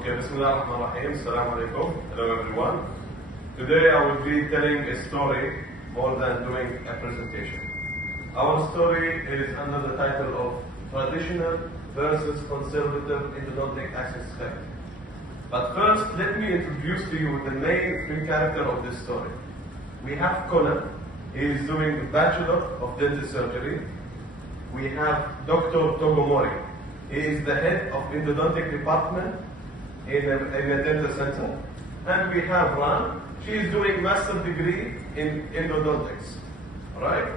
Okay, Bismillah ar-Rahman ar-Rahim. Assalamu alaikum. Hello everyone. Today I will be telling a story more than doing a presentation. Our story is under the title of Traditional versus Conservative Endodontic Access Therapy. But first, let me introduce to you the main character of this story. We have Conan. He is doing the Bachelor of Dental Surgery. We have Dr. Togomori. He is the head of endodontic department in a dental center. And we have Ran. She is doing master degree in endodontics. Right?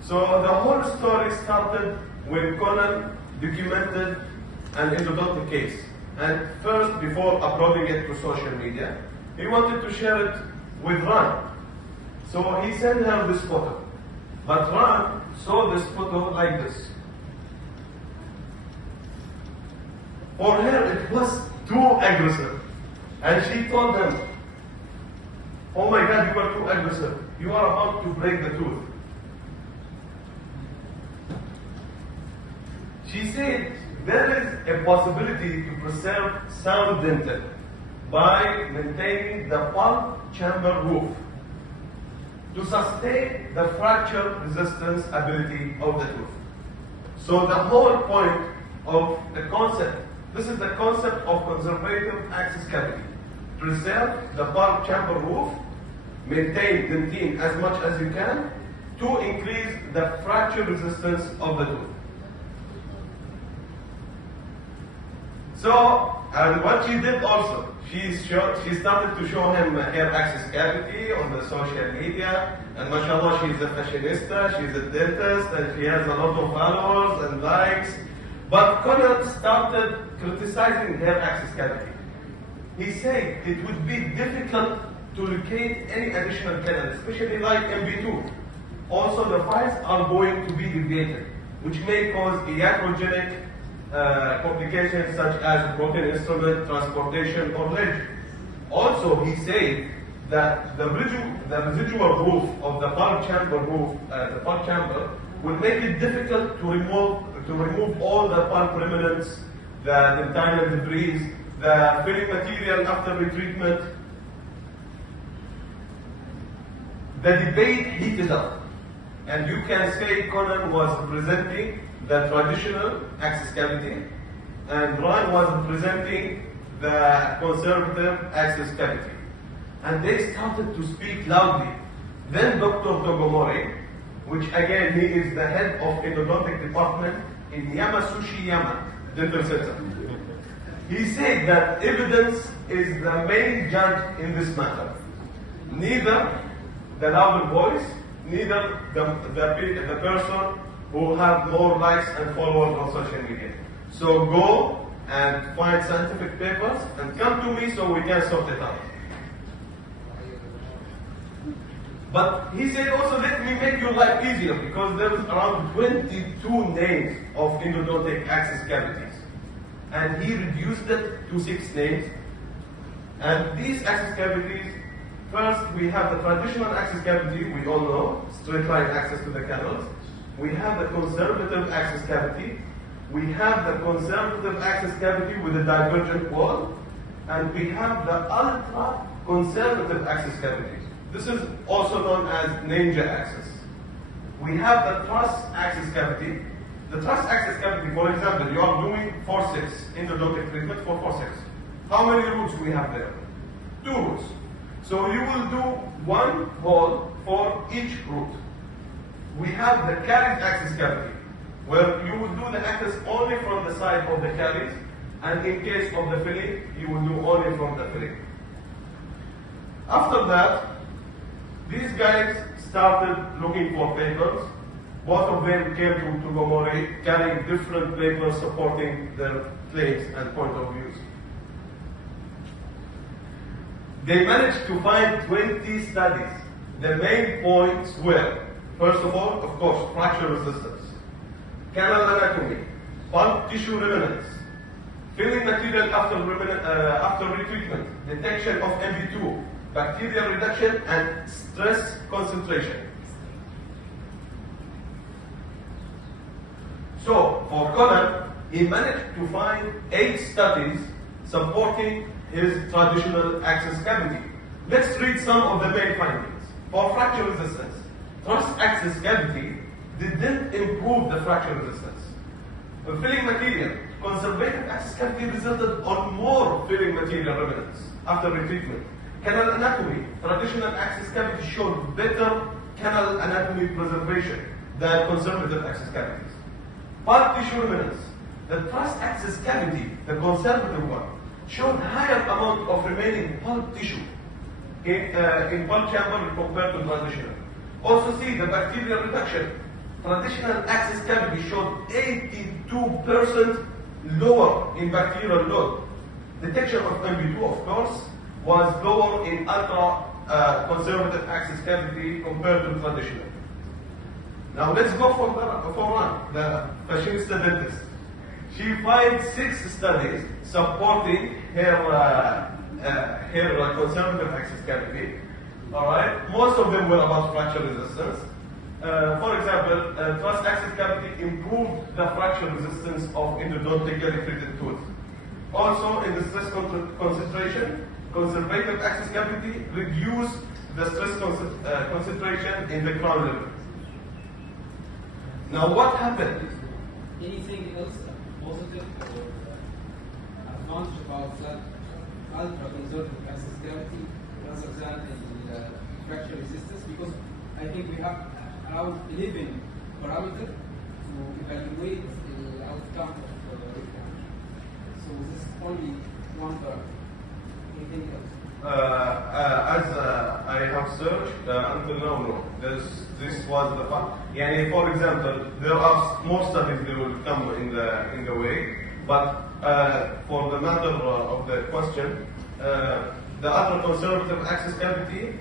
So the whole story started when Conan documented an endodontic case. And first, before uploading it to social media, he wanted to share it with Ran. So he sent her this photo. But Ran saw this photo like this. For her, it was too aggressive. And she told him, "Oh my God, you are too aggressive. You are about to break the tooth." She said, there is a possibility to preserve sound dental by maintaining the pulp chamber roof to sustain the fracture resistance ability of the tooth. So the whole point of the concept, this is the concept of conservative access cavity. Preserve the pulp chamber roof, maintain dentine as much as you can to increase the fracture resistance of the tooth. So, and what she did also, she started to show him her access cavity on the social media, and mashallah, she's a fashionista, she's a dentist, and she has a lot of followers and likes. But Conan started criticizing her access cavity. He said it would be difficult to locate any additional canal, especially like MB2. Also, the files are going to be deviated, which may cause iatrogenic complications such as broken instrument, transportation, or ledge. Also, he said that the residual roof of the pulp chamber will make it difficult to remove all the pulp remnants, the dentinal debris, the filling material after retreatment. The debate heated up, and you can say Conan was representing the traditional access cavity, and Ran was representing the conservative access cavity. And they started to speak loudly. Then Dr. Togomori, which again he is the head of endodontic department in Yamasushiyama Dental Center, he said that evidence is the main judge in this matter. Neither the louder voice, neither the person who have more likes and followers on social media. So go and find scientific papers and come to me so we can sort it out. But he said also, let me make your life easier, because there is around 22 names of endodontic access cavities. And he reduced it to 6 names. And these access cavities, first we have the traditional access cavity, we all know, straight line access to the canals. We have the conservative access cavity. We have the conservative access cavity with a divergent wall. And we have the ultra-conservative access cavity. This is also known as ninja access. We have the Truss access cavity. The Truss access cavity, for example, you are doing forceps, endodontic treatment for forceps. How many roots we have there? 2 roots. So you will do 1 hole for each root. We have the caries access cavity, where you will do the access only from the side of the caries, and in case of the filling, you will do only from the filling. After that, these guys started looking for papers. Both of them came to Togomori carrying different papers supporting their claims and point of views. They managed to find 20 studies. The main points were, first of all, of course, fracture resistance, canal anatomy, pulp tissue remnants, filling material after retreatment, detection of MB2, bacterial reduction, and stress concentration. So, for Conan, he managed to find 8 studies supporting his traditional access cavity. Let's read some of the main findings. For fracture resistance, Truss access cavity didn't improve the fracture resistance. The filling material, conservative access cavity resulted on more filling material remnants after retreatment. Canal anatomy, traditional access cavity showed better canal anatomy preservation than conservative access cavities. Pulp tissue remnants, the Truss access cavity, the conservative one, showed higher amount of remaining pulp tissue in pulp chamber compared to traditional. Also see the bacterial reduction. Traditional access cavity showed 82% lower in bacterial load. Detection of MB2, of course, was lower in ultra-conservative access cavity compared to traditional. Now let's go for one, the fashionista dentist. She filed 6 studies supporting her conservative access cavity. All right, most of them were about fracture resistance. For example, Truss access cavity improved the fracture resistance of endodontically treated tooth. Also, in the stress concentration, conservative access cavity reduced the stress concentration in the crown level. Now, what happened? Anything else positive or advantage about that ultra-conservative access cavity rather than the fracture resistance? Because I think we have around 11 parameters to evaluate the outcome of the fracture. So this is only one parameter. Anything else? As I have searched until now, no. This was the part. Yani, for example, there are more studies that will come in the way, but for the matter of the question, the other conservative access cavity,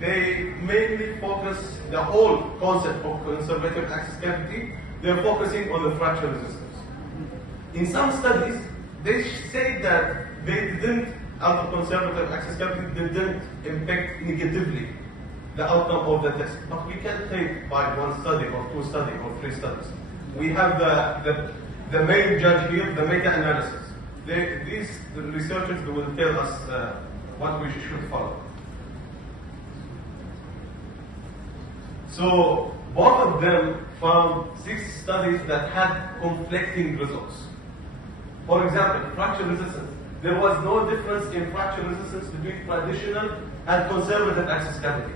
they mainly focus the whole concept of conservative access cavity. They're focusing on the fracture resistance. In some studies, they say that they didn't. Other conservative access cavity didn't impact negatively the outcome of the test. But we can't take by one study or 2 studies or 3 studies. We have the main judge here, the meta-analysis. These researchers will tell us what we should follow. So both of them found 6 studies that had conflicting results. For example, fracture resistance. There was no difference in fracture resistance between traditional and conservative access cavity.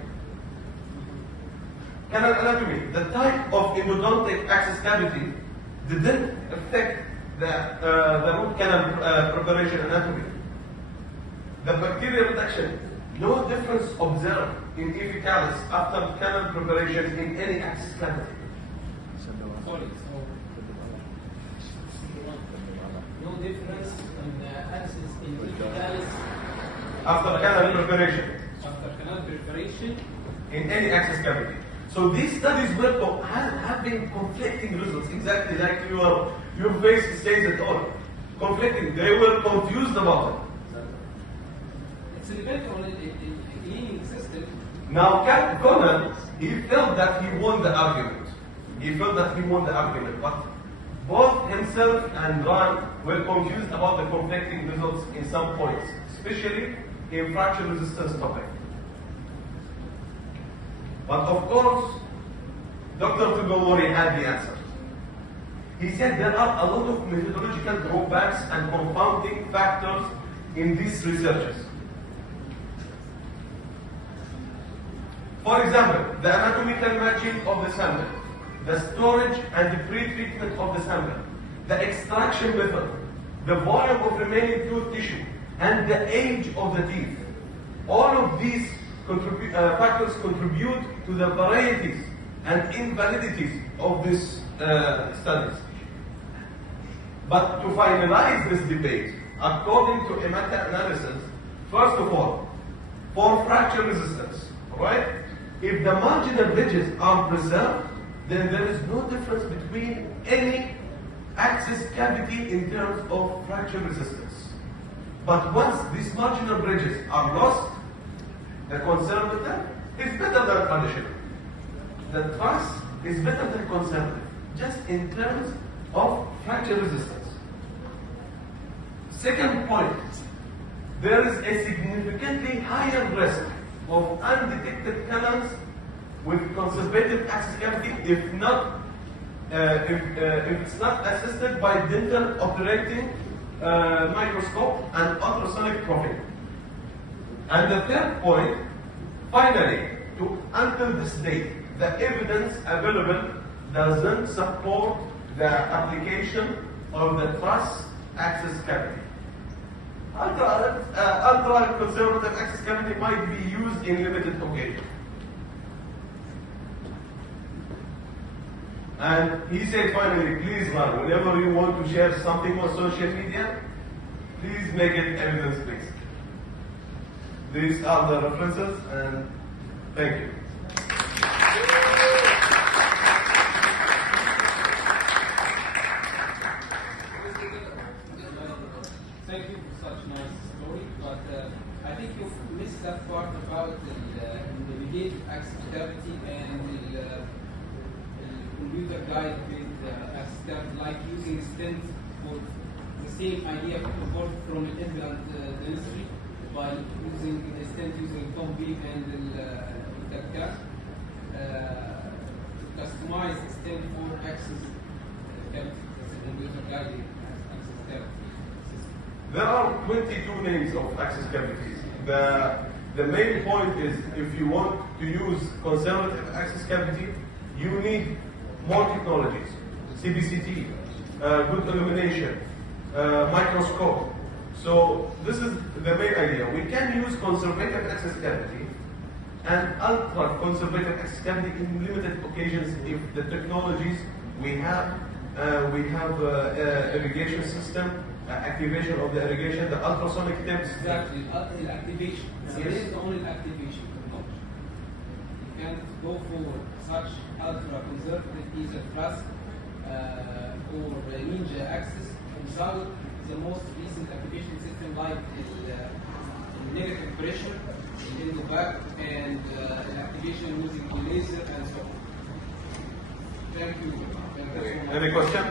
Canal anatomy. The type of endodontic access cavity didn't affect the root canal preparation anatomy. The bacterial reduction. No difference observed in epicalis after canal preparation in any access cavity. Sorry, so no difference in the access in epicalis After canal preparation. After canal preparation In any access cavity. So these studies were having conflicting results, exactly like your face says it all. Conflicting. They were confused about it. it's depending on the cleaning system. Now, Conan, he felt that he won the argument. But both himself and Ron were confused about the conflicting results in some points, especially in fracture resistance topic. But of course, Dr. Tugomori had the answer. He said there are a lot of methodological drawbacks and confounding factors in these researches. For example, the anatomical matching of the sample, the storage and the pre-treatment of the sample, the extraction method, the volume of remaining tooth tissue, and the age of the teeth. All of these factors contribute to the varieties and invalidities of these studies. But to finalize this debate, according to a meta-analysis, first of all, for fracture resistance, right? If the marginal ridges are preserved, then there is no difference between any access cavity in terms of fracture resistance. But once these marginal bridges are lost, the conservative is better than traditional. The Truss is better than conservative, just in terms of fracture resistance. Second point, there is a significantly higher risk of undetected canals with conservative access cavity if it's not assisted by dental operating microscope and ultrasonic profiling. And the third point, finally, until this date, the evidence available doesn't support the application of the Truss access cavity. Ultra conservative access cavity might be used in limited occasions. And he said finally, please, man, whenever you want to share something on social media, please make it evidence-based. These are the references, and thank you. Thank you for such a nice story, but I think you missed that part about the navigated access cavity and the computer guide with access cavity, like using stent for the same idea from the implant dentistry by using a stent using Tom beam and the CAD to customize the stent for access cavity, as a computer guided access cavity. There are 22 names of access cavities. The main point is if you want to use conservative access cavity, you need more technologies, CBCT, good illumination, microscope. So this is the main idea. We can use conservative access cavity and ultra conservative access cavity in limited occasions if the technologies we have irrigation system, activation of the irrigation, the ultrasonic tips. Exactly, the activation. Yes. It is only activation technology. You can't go for such ultra-conservative either Truss or ninja access without the most recent activation system like the negative pressure in the back and activation using the laser and so on. Thank you. Any question?